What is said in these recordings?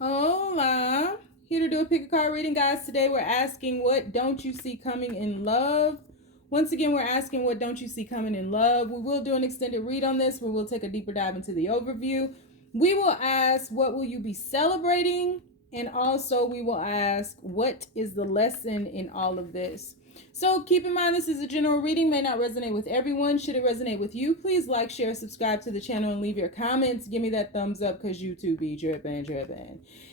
Hola. Here to do a pick a card reading, guys. Today we're asking, what don't you see coming in love? Once again, we're asking, what don't you see coming in love? We will do an extended read on this where we'll take a deeper dive into the overview. We will ask, what will you be celebrating? And also we will ask, what is the lesson in all of this? So keep in mind, this is a general reading, may not resonate with everyone. Should it resonate with you, please like, share, subscribe to the channel, and leave your comments. Give me that thumbs up because YouTube be dripping.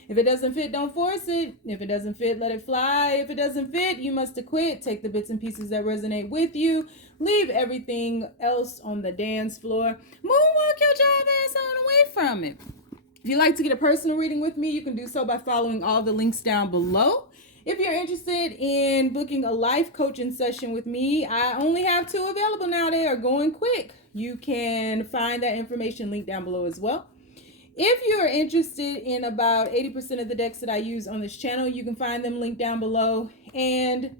If it doesn't fit, don't force it. If it doesn't fit, let it fly. If it doesn't fit, you must acquit. Take the bits and pieces that resonate with you. Leave everything else on the dance floor. Moonwalk your job ass on away from it. If you'd like to get a personal reading with me, you can do so by following all the links down below. If you're interested in booking a life coaching session with me, I only have 2 available now. They are going quick. You can find that information linked down below as well. If you're interested in about 80% of the decks that I use on this channel, you can find them linked down below. And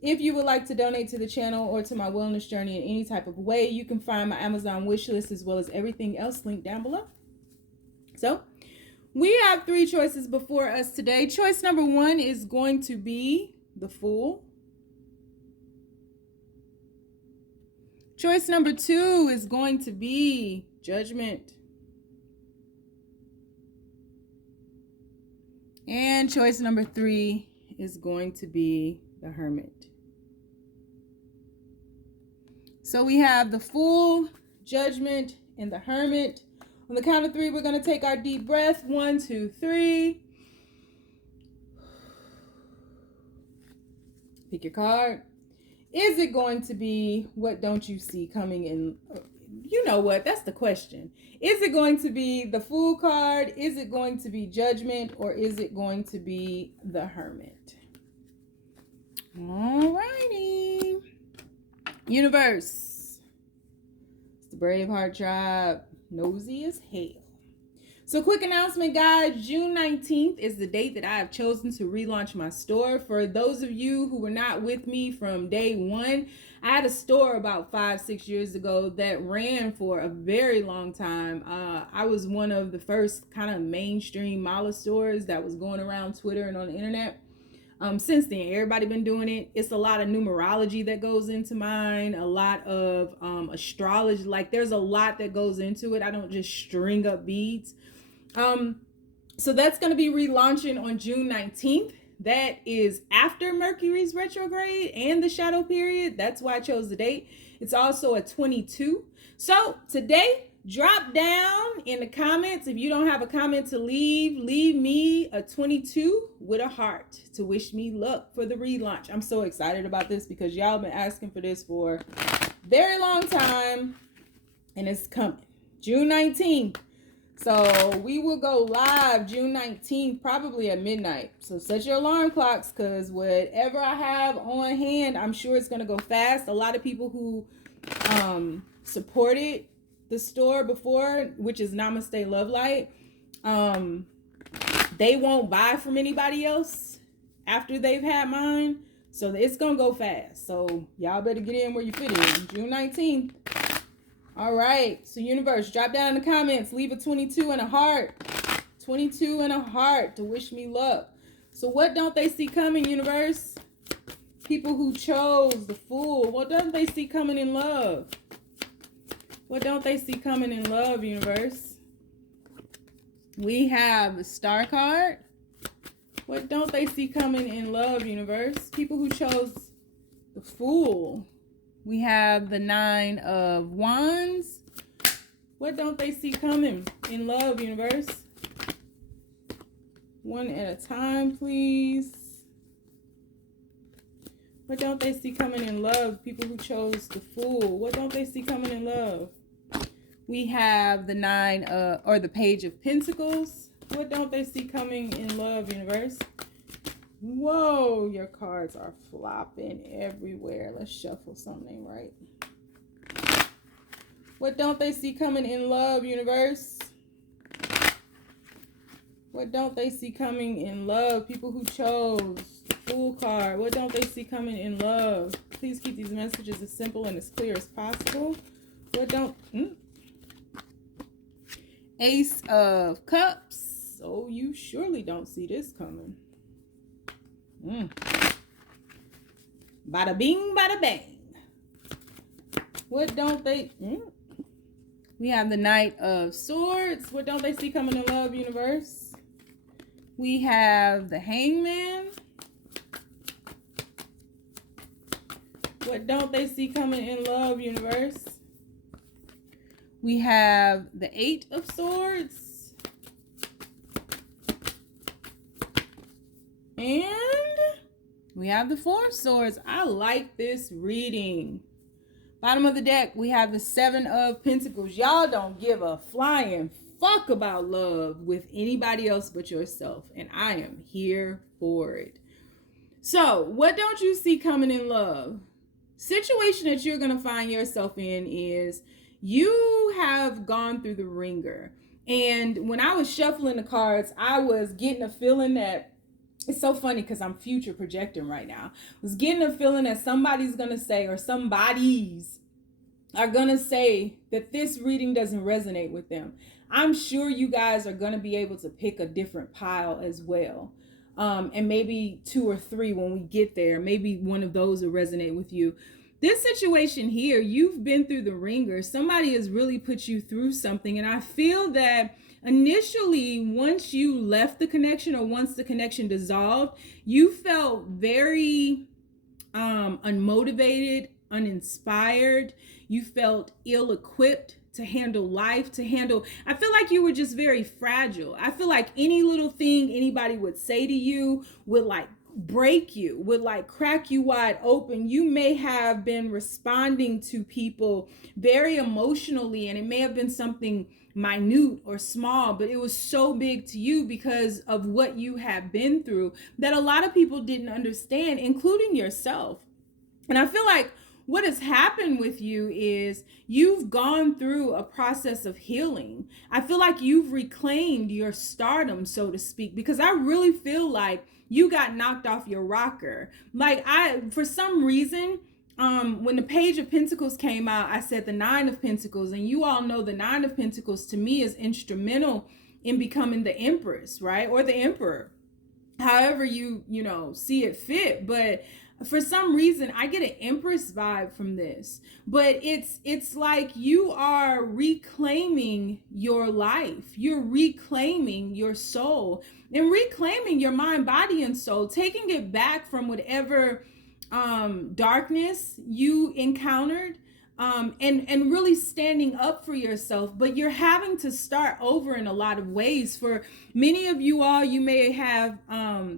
if you would like to donate to the channel or to my wellness journey in any type of way, you can find my Amazon wish list as well as everything else linked down below. So we have 3 choices before us today. Choice number 1 is going to be the Fool. Choice number 2 is going to be Judgment. And choice number 3 is going to be the Hermit. So we have the Fool, Judgment, and the Hermit. On the count of 3, we're going to take our deep breath. 1, 2, 3. Pick your card. Is it going to be what don't you see coming in? You know what? That's the question. Is it going to be the Fool card? Is it going to be Judgment? Or is it going to be the Hermit? Alrighty. Universe. It's the Braveheart tribe. Nosy as hell. So quick announcement, guys. June 19th is the date that I have chosen to relaunch my store. For those of you who were not with me from day one, I had a store about 5-6 years ago that ran for a very long time. I was one of the first kind of mainstream mala stores that was going around Twitter and on the internet. Since then, everybody been doing it. It's a lot of numerology that goes into mine, a lot of astrology. Like, there's a lot that goes into it. I don't just string up beads. So that's going to be relaunching on June 19th. That is after Mercury's retrograde and the shadow period. That's why I chose the date. It's also a 22. So today, drop down in the comments. If you don't have a comment to leave me a 22 with a heart to wish me luck for the relaunch. I'm so excited about this because y'all been asking for this for a very long time, and it's coming. June 19th. So we will go live June 19th, probably at midnight. So set your alarm clocks, because whatever I have on hand, I'm sure it's going to go fast. A lot of people who supported the store before, which is Namaste Love Light, they won't buy from anybody else after they've had mine. So it's going to go fast. So y'all better get in where you fit in. June 19th. All right, so universe, drop down in the comments. Leave a 22 and a heart. 22 and a heart to wish me luck. So what don't they see coming, universe? People who chose the Fool. What don't they see coming in love? What don't they see coming in love, universe? We have the Star card. What don't they see coming in love, universe? People who chose the Fool. We have the 9 of Wands. What don't they see coming in love, universe? One at a time, please. What don't they see coming in love? People who chose the Fool. What don't they see coming in love? We have the 9 or the Page of Pentacles. What don't they see coming in love, universe? Whoa, your cards are flopping everywhere. Let's shuffle something right. What don't they see coming in love, universe? What don't they see coming in love? People who chose the Fool card. What don't they see coming in love? Please keep these messages as simple and as clear as possible. What don't... Ace of Cups. So you surely don't see this coming. Bada bing, bada bang. What don't they... We have the Knight of Swords. What don't they see coming in love, universe? We have the Hangman. What don't they see coming in love, universe? We have the Eight of Swords. And we have the Four of Swords. I like this reading. Bottom of the deck, we have the Seven of Pentacles. Y'all don't give a flying fuck about love with anybody else but yourself. And I am here for it. So, what don't you see coming in love? Situation that you're going to find yourself in is you have gone through the ringer. And when I was shuffling the cards, I was getting a feeling that, it's so funny because I'm future projecting right now. I was getting a feeling that somebody's going to say, or somebody's are going to say that this reading doesn't resonate with them. I'm sure you guys are going to be able to pick a different pile as well. And maybe 2 or 3 when we get there. Maybe one of those will resonate with you. This situation here, you've been through the ringer. Somebody has really put you through something. And I feel that initially, once you left the connection or once the connection dissolved, you felt very unmotivated, uninspired. You felt ill-equipped to handle life, I feel like you were just very fragile. I feel like any little thing anybody would say to you would like break you, would like crack you wide open. You may have been responding to people very emotionally, and it may have been something minute or small, but it was so big to you because of what you have been through that a lot of people didn't understand, including yourself. And I feel like what has happened with you is you've gone through a process of healing. I feel like you've reclaimed your stardom, so to speak, because I really feel like you got knocked off your rocker. Like for some reason, when the Page of Pentacles came out, I said the Nine of Pentacles, and you all know the Nine of Pentacles to me is instrumental in becoming the Empress, right? Or the Emperor, however you see it fit. But for some reason, I get an Empress vibe from this, but it's like you are reclaiming your life. You're reclaiming your soul and reclaiming your mind, body, and soul, taking it back from whatever darkness you encountered, and really standing up for yourself. But you're having to start over in a lot of ways. For many of you all, you may have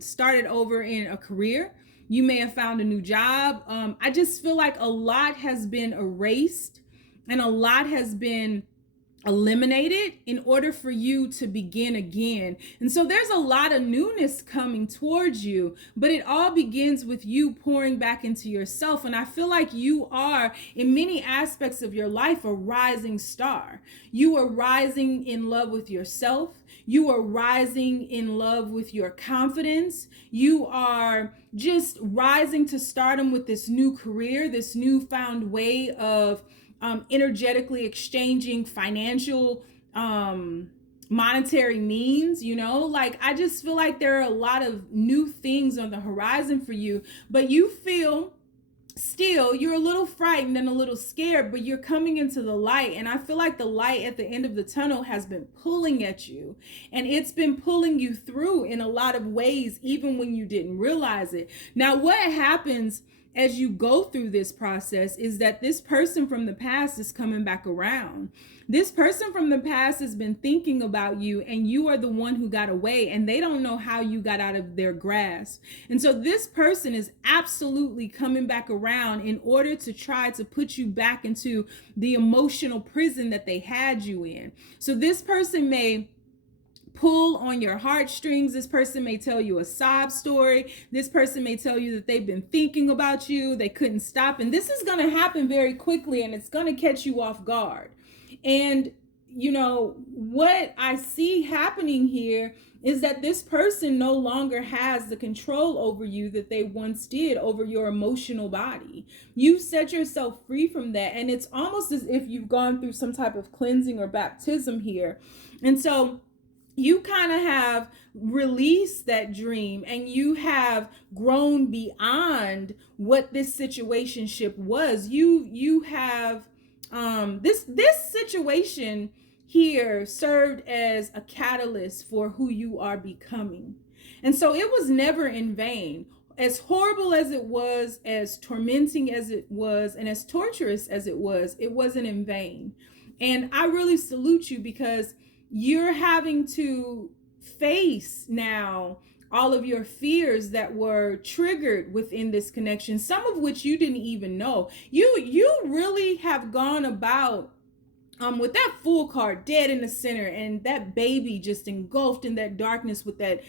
started over in a career. You may have found a new job. I just feel like a lot has been erased and a lot has been eliminated in order for you to begin again. And so there's a lot of newness coming towards you, but it all begins with you pouring back into yourself. And I feel like you are, in many aspects of your life, a rising star. You are rising in love with yourself. You are rising in love with your confidence. You are just rising to stardom with this new career, this newfound way of energetically exchanging financial monetary means. Like I just feel like there are a lot of new things on the horizon for you, but you feel still you're a little frightened and a little scared, but you're coming into the light. And I feel like the light at the end of the tunnel has been pulling at you, and it's been pulling you through in a lot of ways, even when you didn't realize it. Now, what happens as you go through this process is that this person from the past is coming back around. This person from the past has been thinking about you, and you are the one who got away, and they don't know how you got out of their grasp. And so this person is absolutely coming back around in order to try to put you back into the emotional prison that they had you in. So this person may pull on your heartstrings. This person may tell you a sob story. This person may tell you that they've been thinking about you. They couldn't stop. And this is going to happen very quickly, and it's going to catch you off guard. And, what I see happening here is that this person no longer has the control over you that they once did over your emotional body. You've set yourself free from that. And it's almost as if you've gone through some type of cleansing or baptism here. And so you kind of have released that dream, and you have grown beyond what this situationship was. You have this situation here served as a catalyst for who you are becoming. And so it was never in vain. As horrible as it was, as tormenting as it was, and as torturous as it wasn't in vain. And I really salute you, because you're having to face now all of your fears that were triggered within this connection, some of which you didn't even know. You really have gone about with that Fool card dead in the center, and that baby just engulfed in that darkness with that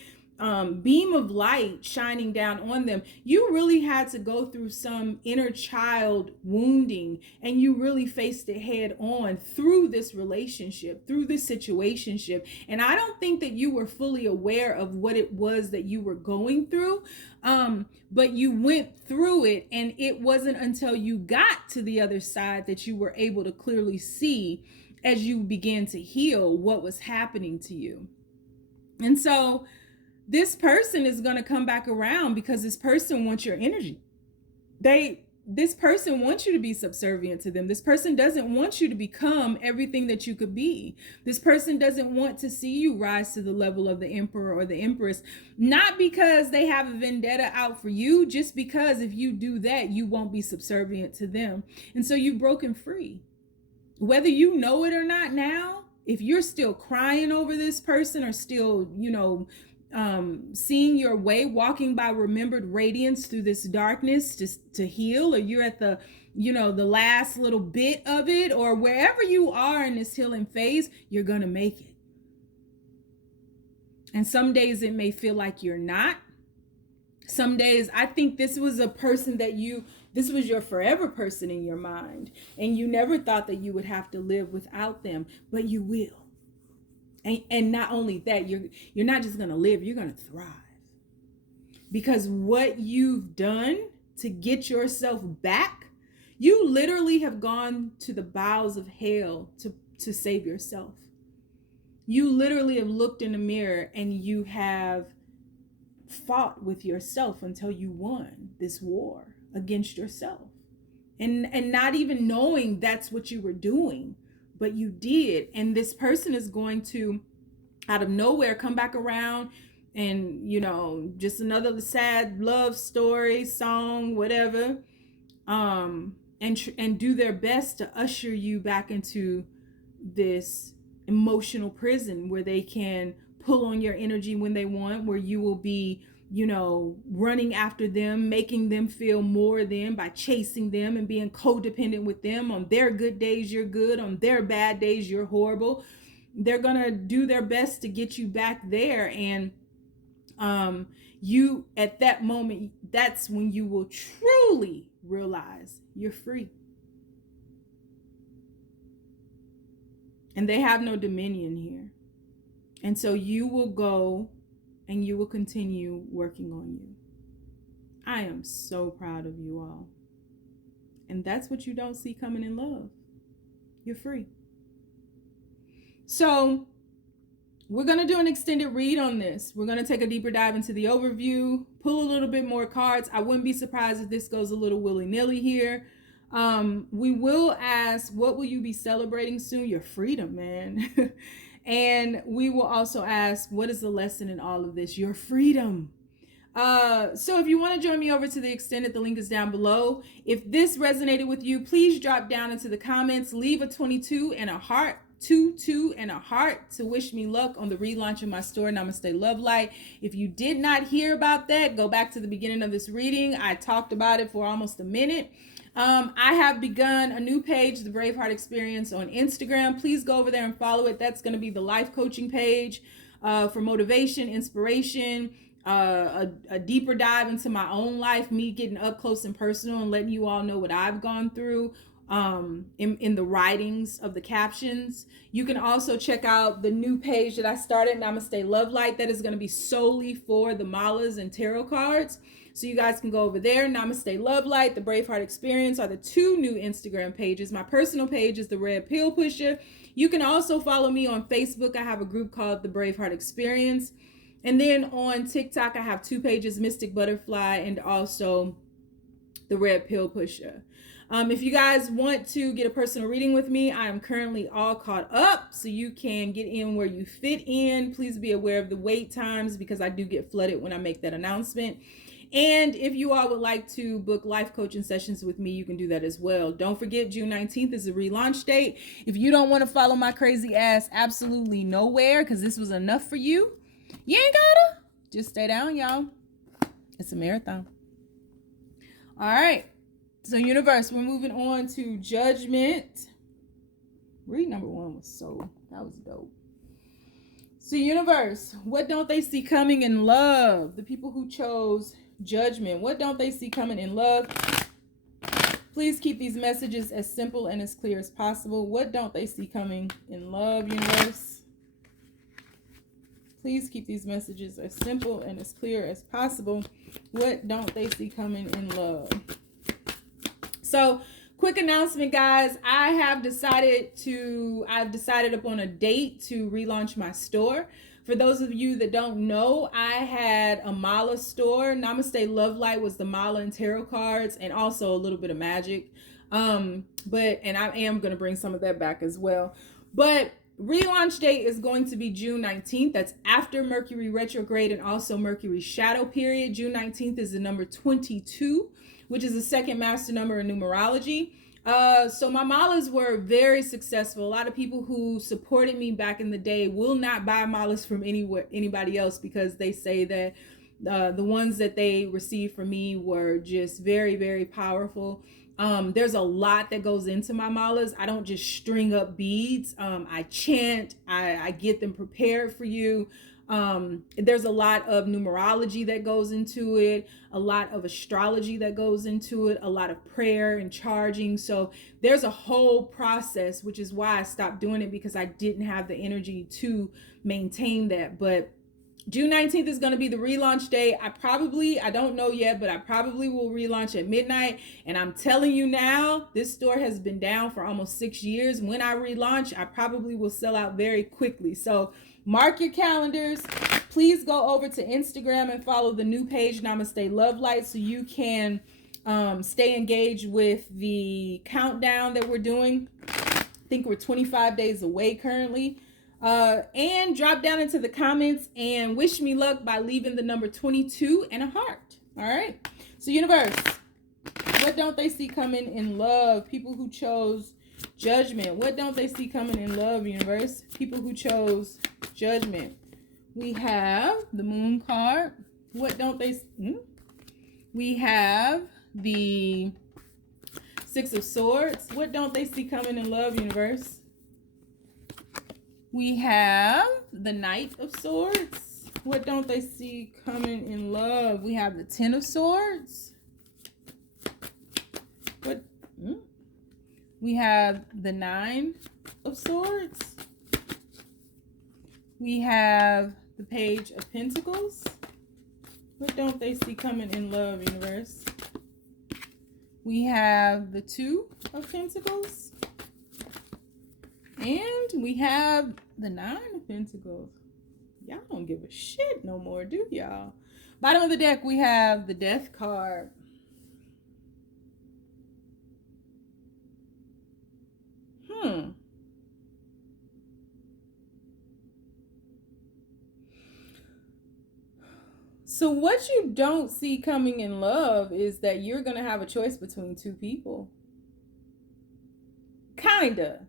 beam of light shining down on them. You really had to go through some inner child wounding, and you really faced it head on through this relationship, through this situationship. And I don't think that you were fully aware of what it was that you were going through, but you went through it, and it wasn't until you got to the other side that you were able to clearly see, as you began to heal, what was happening to you. And so this person is going to come back around, because this person wants your energy. This person wants you to be subservient to them. This person doesn't want you to become everything that you could be. This person doesn't want to see you rise to the level of the emperor or the empress, not because they have a vendetta out for you, just because if you do that, you won't be subservient to them. And so you've broken free. Whether you know it or not now, if you're still crying over this person, or still, seeing your way, walking by remembered radiance through this darkness just to heal, or you're at the last little bit of it, or wherever you are in this healing phase, you're gonna make it. And some days it may feel like you're not. Some days, I think this was a person that this was your forever person in your mind, and you never thought that you would have to live without them, but you will. And not only that, you're not just going to live, you're going to thrive. Because what you've done to get yourself back, you literally have gone to the bowels of hell to save yourself. You literally have looked in the mirror, and you have fought with yourself until you won this war against yourself. And not even knowing that's what you were doing, but you did. And this person is going to, out of nowhere, come back around, and just another sad love story, song, whatever, and do their best to usher you back into this emotional prison where they can pull on your energy when they want, where you will be running after them, making them feel more than by chasing them and being codependent with them. On their good days, you're good. On their bad days, you're horrible. They're going to do their best to get you back there. And you, at that moment, that's when you will truly realize you're free. And they have no dominion here. And so you will go, and you will continue working on you. I am so proud of you all. And that's what you don't see coming in love. You're free. So we're going to do an extended read on this. We're going to take a deeper dive into the overview, pull a little bit more cards. I wouldn't be surprised if this goes a little willy-nilly here. We will ask, what will you be celebrating soon? Your freedom, man. And we will also ask, what is the lesson in all of this? Your freedom. So if you want to join me over to the extended, the link is down below. If this resonated with you, please drop down into the comments, leave a 22 and a heart, 2 and a heart to wish me luck on the relaunch of my store, Namaste Love Light. If you did not hear about that, go back to the beginning of this reading. I talked about it for almost a minute. I have begun a new page, the Braveheart Experience, on Instagram. Please go over there and follow it. That's going to be the life coaching page for motivation, inspiration, a deeper dive into my own life, me getting up close and personal and letting you all know what I've gone through in the writings of the captions. You can also check out the new page that I started, Namaste Love Light, that is going to be solely for the malas and tarot cards. So you guys can go over there. Namaste Love Light, the Braveheart Experience are the two new Instagram pages. My personal page is the Red Pill Pusher. You can also follow me on Facebook. I have a group called the Braveheart Experience. And then on TikTok, I have 2 pages, Mystic Butterfly and also the Red Pill Pusher. If you guys want to get a personal reading with me, I am currently all caught up, so you can get in where you fit in. Please be aware of the wait times because I do get flooded when I make that announcement. And if you all would like to book life coaching sessions with me, you can do that as well. Don't forget, June 19th is the relaunch date. If you don't want to follow my crazy ass absolutely nowhere because this was enough for you, you ain't gotta. Just stay down, y'all. It's a marathon. All right. So universe, we're moving on to Judgment. Read number 1 that was dope. So universe, what don't they see coming in love? The people who chose Judgment, what don't they see coming in love? Please keep these messages as simple and as clear as possible. What don't they see coming in love, universe? Please keep these messages as simple and as clear as possible. What don't they see coming in love? So, quick announcement, guys. I've decided upon a date to relaunch my store. For those of you that don't know, I had a mala store. Namaste Love Light was the mala and tarot cards, and also a little bit of magic. And I am going to bring some of that back as well. But relaunch date is going to be June 19th. That's after Mercury retrograde and also Mercury shadow period. June 19th is the number 22, which is the second master number in numerology. So my malas were very successful. A lot of people who supported me back in the day will not buy malas from anybody else because they say that the ones that they received from me were just very, very powerful. There's a lot that goes into my malas. I don't just string up beads. I chant, I get them prepared for you. There's a lot of numerology that goes into it, a lot of astrology that goes into it, a lot of prayer and charging. So there's a whole process, which is why I stopped doing it because I didn't have the energy to maintain that. But June 19th is going to be the relaunch day. I don't know yet, but I probably will relaunch at midnight. And I'm telling you now, this store has been down for almost 6 years. When I relaunch, I probably will sell out very quickly. So mark your calendars. Please go over to Instagram and follow the new page, Namaste Love Light, so you can stay engaged with the countdown that we're doing. I think we're 25 days away currently. And drop down into the comments and wish me luck by leaving the number 22 and a heart. All right. So universe, what don't they see coming in love? People who chose Judgment. What don't they see coming in love, universe? People who chose Judgment. We have the Moon card. What don't they see? We have the Six of Swords. What don't they see coming in love, universe? We have the Knight of Swords. What don't they see coming in love? We have the Ten of Swords. What? We have the Nine of Swords. We have the Page of Pentacles. What don't they see coming in love, universe? We have the Two of Pentacles. And we have the Nine of Pentacles. Y'all don't give a shit no more, do y'all? Bottom of the deck, we have the Death card. So what you don't see coming in love is that you're going to have a choice between two people. Kinda.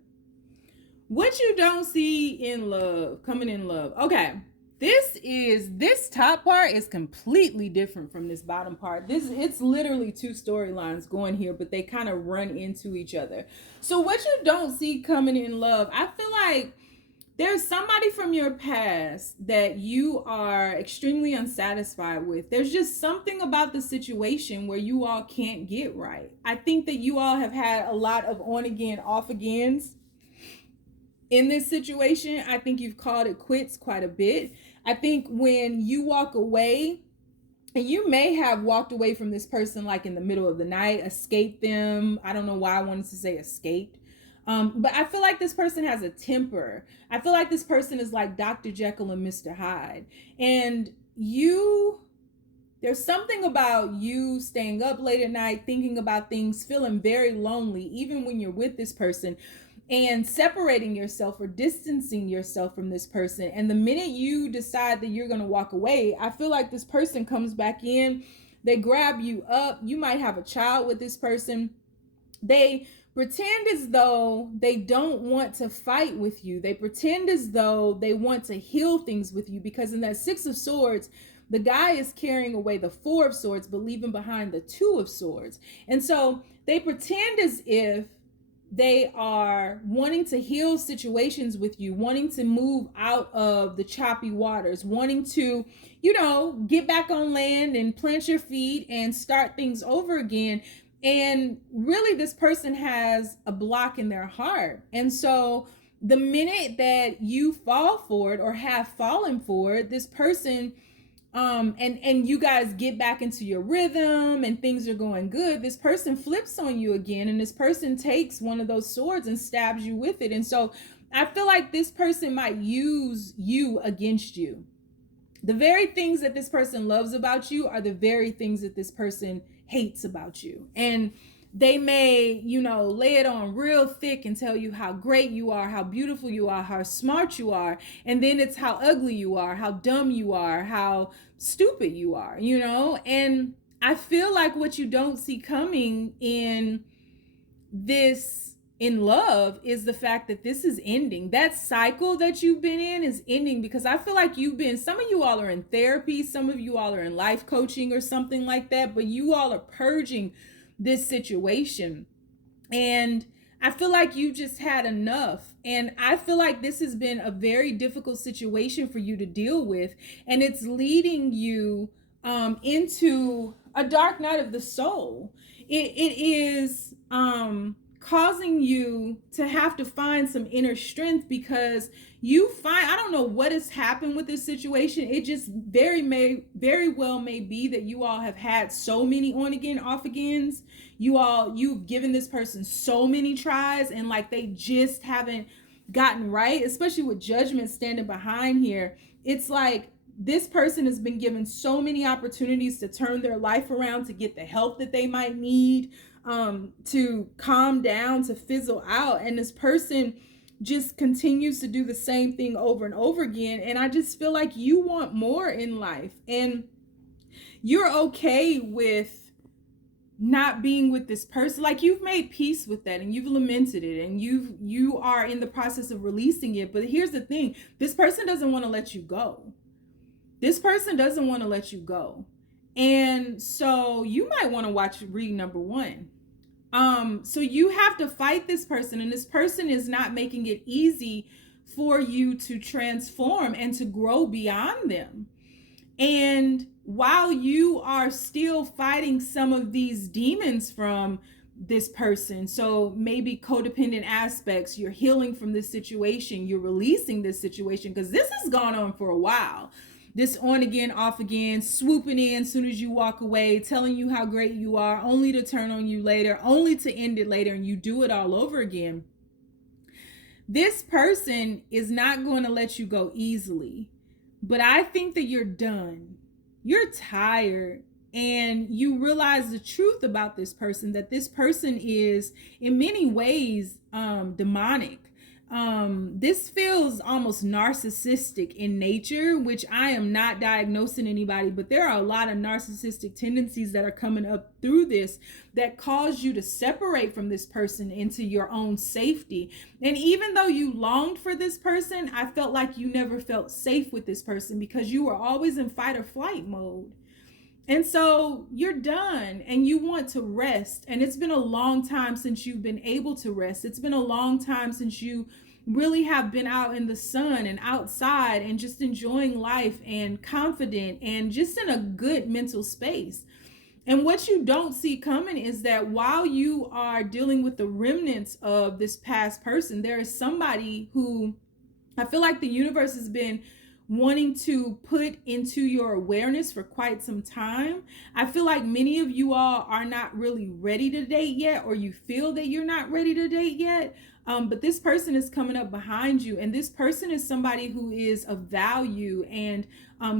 What you don't see in love, coming in love. Okay. This top part is completely different from this bottom part. It's literally two storylines going here, but they kind of run into each other. So what you don't see coming in love, I feel like there's somebody from your past that you are extremely unsatisfied with. There's just something about the situation where you all can't get right. I think that you all have had a lot of on again, off agains in this situation. I think you've called it quits quite a bit. I think when you walk away, and you may have walked away from this person like in the middle of the night, escaped them. I don't know why I wanted to say escaped. But I feel like this person has a temper. I feel like this person is like Dr. Jekyll and Mr. Hyde. And there's something about you staying up late at night, thinking about things, feeling very lonely, even when you're with this person, and separating yourself or distancing yourself from this person. And the minute you decide that you're going to walk away, I feel like this person comes back in, they grab you up. You might have a child with this person. They pretend as though they don't want to fight with you. They pretend as though they want to heal things with you, because in that Six of Swords, the guy is carrying away the Four of Swords, but leaving behind the Two of Swords. And so they pretend as if they are wanting to heal situations with you, wanting to move out of the choppy waters, wanting to, get back on land and plant your feet and start things over again. And really, this person has a block in their heart. And so the minute that you fall for it or have fallen for it, this person, and you guys get back into your rhythm and things are going good, this person flips on you again, and this person takes one of those swords and stabs you with it. And so I feel like this person might use you against you. The very things that this person loves about you are the very things that this person hates about you. And they may, lay it on real thick and tell you how great you are, how beautiful you are, how smart you are. And then it's how ugly you are, how dumb you are, how stupid you are, And I feel like what you don't see coming in love is the fact that this is ending. That cycle that you've been in is ending, because I feel like some of you all are in therapy, some of you all are in life coaching or something like that, but you all are purging this situation. And I feel like you just had enough. And I feel like this has been a very difficult situation for you to deal with. And it's leading you into a dark night of the soul. It is causing you to have to find some inner strength, because I don't know what has happened with this situation. It just very well may be that you all have had so many on again, off agains. You've given this person so many tries, and like they just haven't gotten right, especially with Judgment standing behind here. It's like this person has been given so many opportunities to turn their life around, to get the help that they might need, to calm down, to fizzle out. And this person just continues to do the same thing over and over again. And I just feel like you want more in life, and you're okay with not being with this person. Like, you've made peace with that, and you've lamented it, and you are in the process of releasing it. But here's the thing, this person doesn't want to let you go. This person doesn't want to let you go. And so you might want to read number 1. So you have to fight this person, and this person is not making it easy for you to transform and to grow beyond them. And while you are still fighting some of these demons from this person, so maybe codependent aspects, you're healing from this situation, you're releasing this situation, because this has gone on for a while. This on again, off again, swooping in as soon as you walk away, telling you how great you are, only to turn on you later, only to end it later, and you do it all over again. This person is not going to let you go easily, but I think that you're done. You're tired, and you realize the truth about this person, that this person is in many ways demonic. This feels almost narcissistic in nature, which I am not diagnosing anybody, but there are a lot of narcissistic tendencies that are coming up through this that cause you to separate from this person into your own safety. And even though you longed for this person, I felt like you never felt safe with this person, because you were always in fight or flight mode. And so you're done, and you want to rest. And it's been a long time since you've been able to rest. It's been a long time since you really have been out in the sun and outside and just enjoying life and confident and just in a good mental space. And what you don't see coming is that while you are dealing with the remnants of this past person, there is somebody who I feel like the universe has been wanting to put into your awareness for quite some time. I feel like many of you all are not really ready to date yet, or you feel that you're not ready to date yet. But this person is coming up behind you, and this person is somebody who is of value, and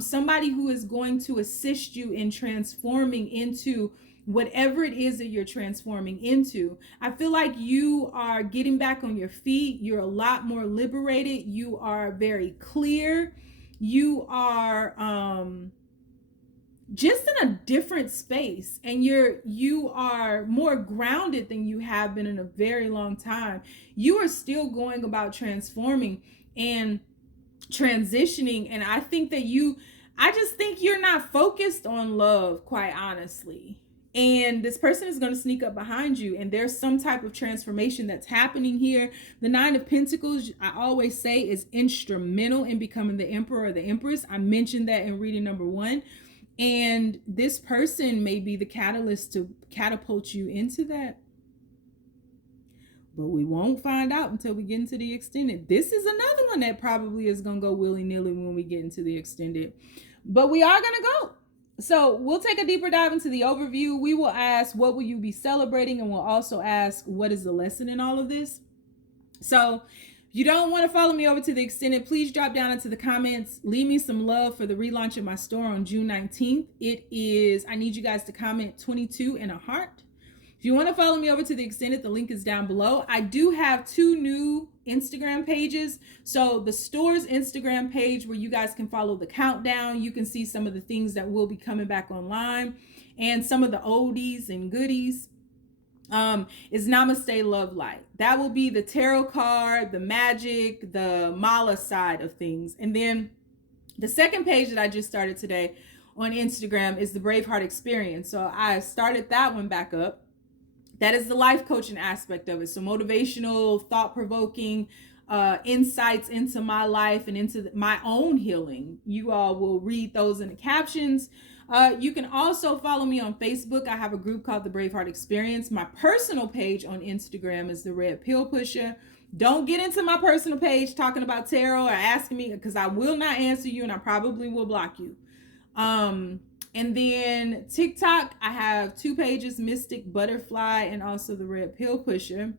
somebody who is going to assist you in transforming into whatever it is that you're transforming into. I feel like you are getting back on your feet. You're a lot more liberated. You are very clear. You are just in a different space, and you are more grounded than you have been in a very long time. You are still going about transforming and transitioning, and I just think you're not focused on love, quite honestly. And this person is going to sneak up behind you, and there's some type of transformation that's happening here. The Nine of Pentacles, I always say, is instrumental in becoming the Emperor or the Empress. I mentioned that in reading number 1. And this person may be the catalyst to catapult you into that. But we won't find out until we get into the extended. This is another one that probably is going to go willy-nilly when we get into the extended. But we are going to go. So we'll take a deeper dive into the overview. We will ask, what will you be celebrating? And we'll also ask, what is the lesson in all of this? So if you don't want to follow me over to the extended, please drop down into the comments. Leave me some love for the relaunch of my store on June 19th. I need you guys to comment 22 and a heart. If you want to follow me over to the extended, the link is down below. I do have 2 new Instagram pages. So the store's Instagram page, where you guys can follow the countdown. You can see some of the things that will be coming back online and some of the oldies and goodies. Is Namaste Love Light. That will be the tarot card, the magic, the mala side of things. And then the second page that I just started today on Instagram is the Braveheart Experience. So I started that one back up. That is the life coaching aspect of it. So motivational, thought-provoking insights into my life and into my own healing. You all will read those in the captions. You can also follow me on Facebook. I have a group called the Braveheart Experience. My personal page on Instagram is the Red Pill Pusher. Don't get into my personal page talking about tarot or asking me, because I will not answer you and I probably will block you. And then TikTok, I have 2 pages, Mystic Butterfly and also the Red Pill Pusher.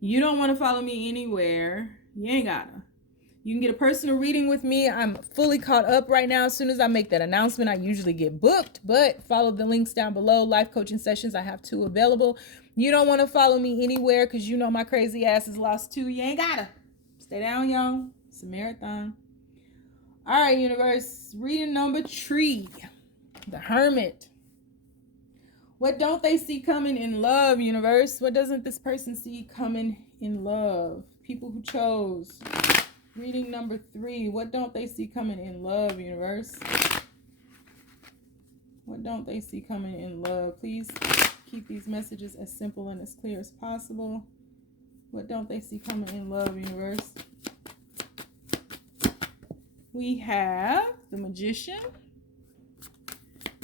You don't want to follow me anywhere, you ain't gotta. You can get a personal reading with me. I'm fully caught up right now. As soon as I make that announcement, I usually get booked, but follow the links down below. Life coaching sessions, I have 2 available. You don't want to follow me anywhere because you know my crazy ass is lost too. You ain't gotta. Stay down, y'all. It's a marathon. All right, universe. Reading number 3. The Hermit. What don't they see coming in love, universe? What doesn't this person see coming in love? People who chose. Reading number 3. What don't they see coming in love, universe? What don't they see coming in love? Please keep these messages as simple and as clear as possible. What don't they see coming in love, universe? We have the Magician.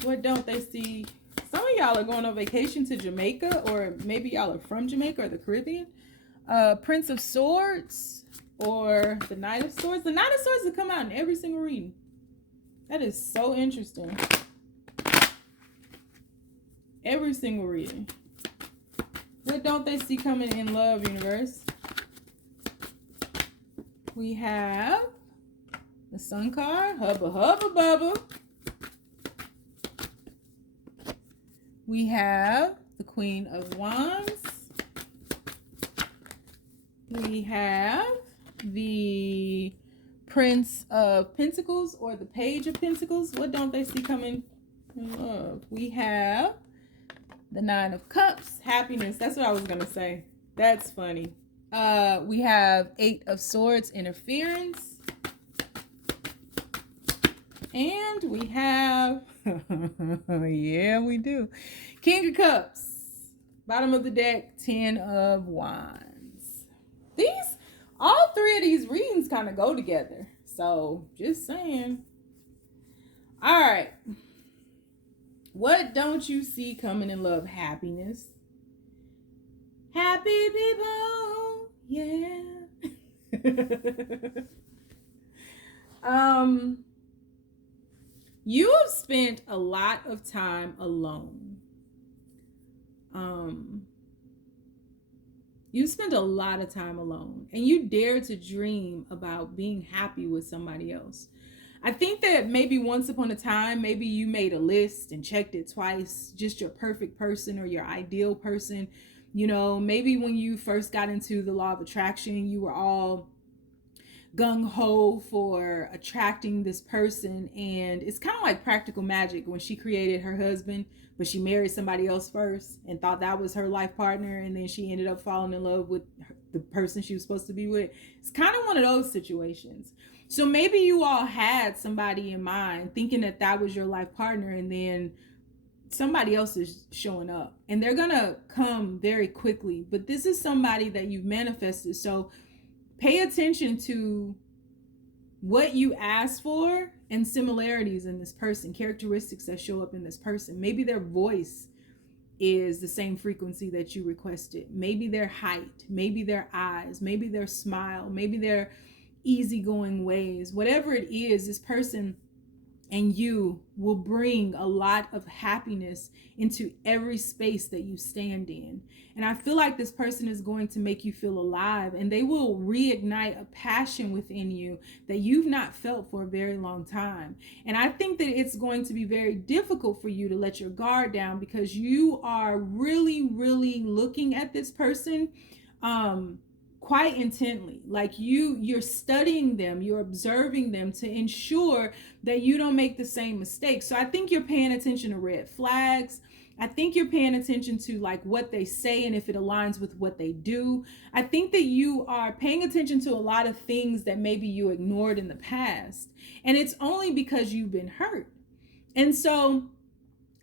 What don't they see? Some of y'all are going on vacation to Jamaica, or maybe y'all are from Jamaica or the Caribbean. Prince of Swords. Or the Knight of Swords. The Knight of Swords will come out in every single reading. That is so interesting. Every single reading. What don't they see coming in love, universe? We have the Sun card. Hubba hubba bubba. We have the Queen of Wands. We have the Prince of Pentacles, or the Page of Pentacles. What don't they see coming in love? We have the Nine of Cups. Happiness. That's what I was gonna say. That's funny. We have 8 of Swords. Interference. And we have yeah, we do, King of Cups. Bottom of the deck, 10 of Wands. All 3 of these readings kind of go together. So, just saying. All right. What don't you see coming in love? Happiness. Happy people. Yeah. You have spent a lot of time alone. You spend a lot of time alone, and you dare to dream about being happy with somebody else. I think that maybe once upon a time, maybe you made a list and checked it twice, just your perfect person or your ideal person. You know, maybe when you first got into the law of attraction, you were all gung ho for attracting this person. And it's kind of like practical magic when she created her husband, but she married somebody else first and thought that was her life partner. And then she ended up falling in love with the person she was supposed to be with. It's kind of one of those situations. So maybe you all had somebody in mind thinking that that was your life partner, and then somebody else is showing up and they're gonna come very quickly. But this is somebody that you've manifested. So pay attention to what you ask for and similarities in this person, characteristics that show up in this person. Maybe their voice is the same frequency that you requested. Maybe their height, maybe their eyes, maybe their smile, maybe their easygoing ways. Whatever it is, this person and you will bring a lot of happiness into every space that you stand in. And I feel like this person is going to make you feel alive, and they will reignite a passion within you that you've not felt for a very long time. And I think that it's going to be very difficult for you to let your guard down, because you are really, really looking at this person quite intently. Like you're studying them, you're observing them to ensure that you don't make the same mistakes. So I think you're paying attention to red flags. I think you're paying attention to like what they say and if it aligns with what they do. I think that you are paying attention to a lot of things that maybe you ignored in the past, and it's only because you've been hurt. And so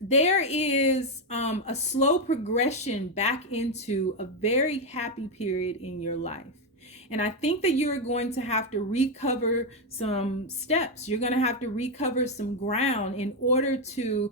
there is a slow progression back into a very happy period in your life. And I think that you're going to have to recover some steps. You're going to have to recover some ground in order to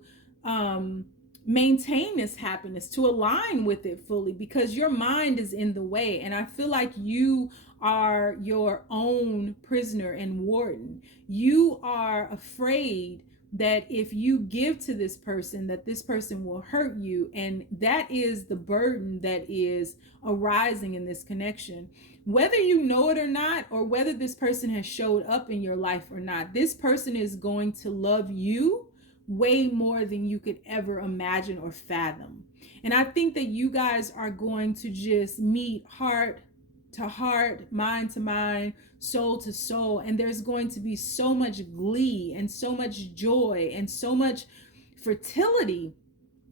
maintain this happiness, to align with it fully, because your mind is in the way. And I feel like you are your own prisoner and warden. You are afraid that if you give to this person, that this person will hurt you. And that is the burden that is arising in this connection. Whether you know it or not, or whether this person has showed up in your life or not, this person is going to love you way more than you could ever imagine or fathom. And I think that you guys are going to just meet heart to heart, mind to mind, soul to soul, and there's going to be so much glee and so much joy and so much fertility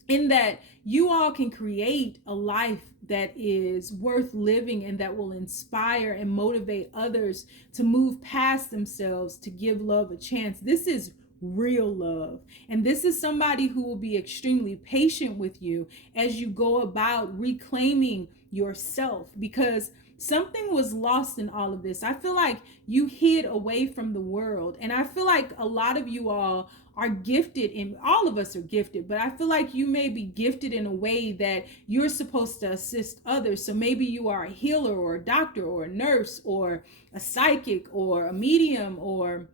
in that you all can create a life that is worth living and that will inspire and motivate others to move past themselves, to give love a chance. This is real love, and this is somebody who will be extremely patient with you as you go about reclaiming yourself, because something was lost in all of this. I feel like you hid away from the world, and I feel like a lot of you all are gifted, and all of us are gifted, but I feel like you may be gifted in a way that you're supposed to assist others. So maybe you are a healer or a doctor or a nurse or a psychic or a medium or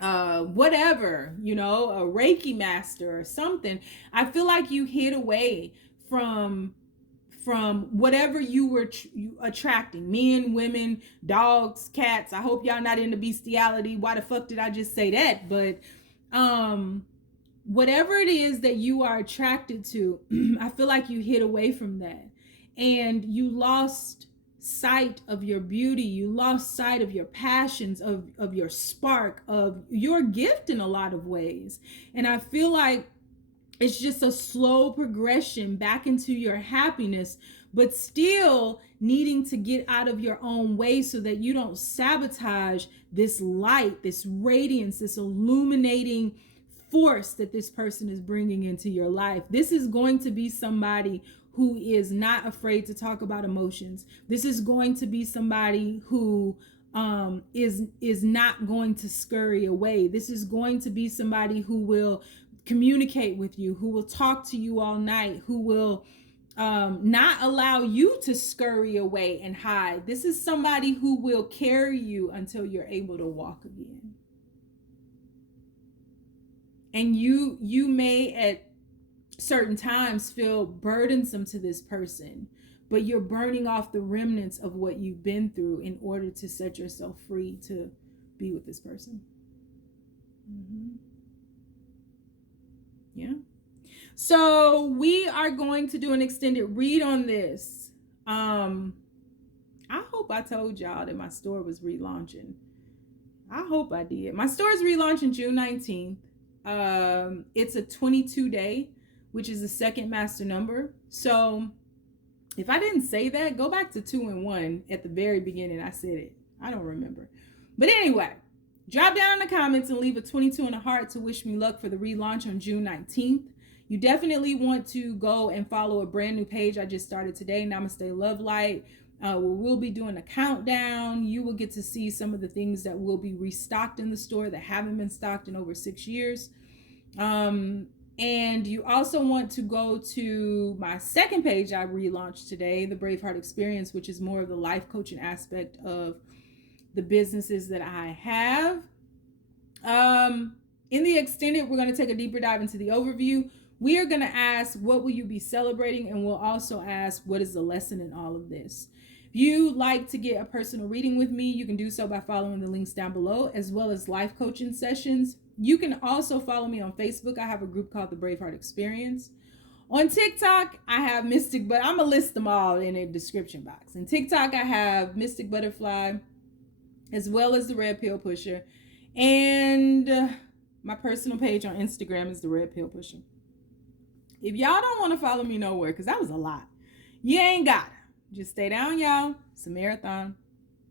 whatever, you know, a Reiki master or something. I feel like you hid away from whatever you were attracting, men, women, dogs, cats. I hope y'all not into bestiality. Why the fuck did I just say that? But whatever it is that you are attracted to, I feel like you hid away from that, and you lost sight of your beauty. You lost sight of your passions, of your spark, of your gift in a lot of ways. And I feel like it's just a slow progression back into your happiness, but still needing to get out of your own way so that you don't sabotage this light, this radiance, this illuminating force that this person is bringing into your life. This is going to be somebody who is not afraid to talk about emotions. This is going to be somebody who is not going to scurry away. This is going to be somebody who will communicate with you, who will talk to you all night, who will not allow you to scurry away and hide. This is somebody who will carry you until you're able to walk again. And you may at certain times feel burdensome to this person, but you're burning off the remnants of what you've been through in order to set yourself free to be with this person. Yeah. So we are going to do an extended read on this. I hope I told y'all that my store was relaunching. I hope I did. My store is relaunching June 19th. It's a 22-day, which is the second master number. So if I didn't say that, go back to 2 and 1 at the very beginning. I said it. I don't remember. But anyway, drop down in the comments and leave a 22 and a heart to wish me luck for the relaunch on June 19th. You definitely want to go and follow a brand new page I just started today, Namaste Love Light. We'll be doing a countdown. You will get to see some of the things that will be restocked in the store that haven't been stocked in over 6 years. And you also want to go to my second page I relaunched today, the Braveheart Experience, which is more of the life coaching aspect of the businesses that I have. In the extended, we're going to take a deeper dive into the overview. We are going to ask, what will you be celebrating? And we'll also ask, what is the lesson in all of this? If you like to get a personal reading with me, you can do so by following the links down below, as well as life coaching sessions. You can also follow me on Facebook. I have a group called the Braveheart Experience. On TikTok, I have Mystic, but I'm going to list them all in a description box. In TikTok, I have Mystic Butterfly, as well as the Red Pill Pusher. And my personal page on Instagram is the Red Pill Pusher. If y'all don't want to follow me nowhere, because that was a lot, you ain't got it. Just stay down, y'all. It's a marathon.